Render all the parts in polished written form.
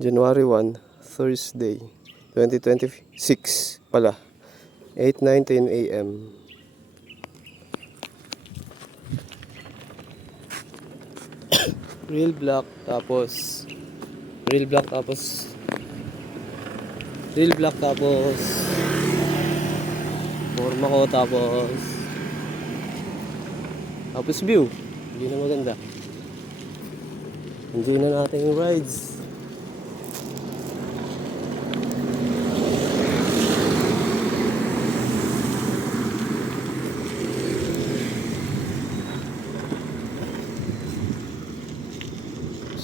January 1, Thursday, 2026 pala, 8:19 a.m. Real black tapos real black tapos real black tapos forma ko tapos view. Hindi na maganda. Enjoy na natin yung rides.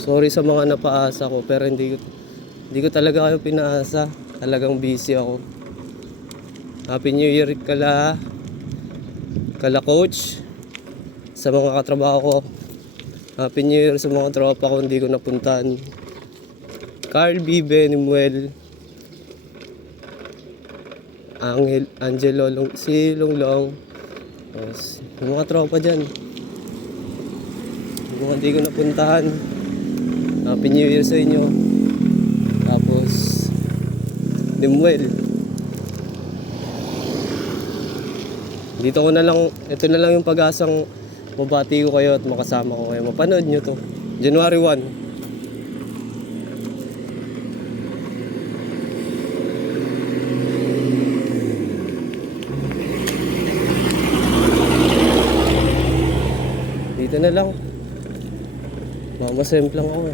Sorry sa mga napaasa ko, pero hindi ko talaga kayo pinaasa. Talagang busy ako. Happy New Year kala coach, sa mga katrabaho ko. Happy New Year sa mga tropa ko hindi ko napuntahan. Carl B. Benemuel, Angelo, si Longlong, yung mga tropa dyan, yung mga hindi ko napuntahan. Happy New Year sa inyo. Tapos Demuel, dito ko na lang, ito na lang yung pag-asang mabati ko kayo at makasama ko kayo. Mapanood nyo to, January 1. Dito na lang, mamasemp lang ako.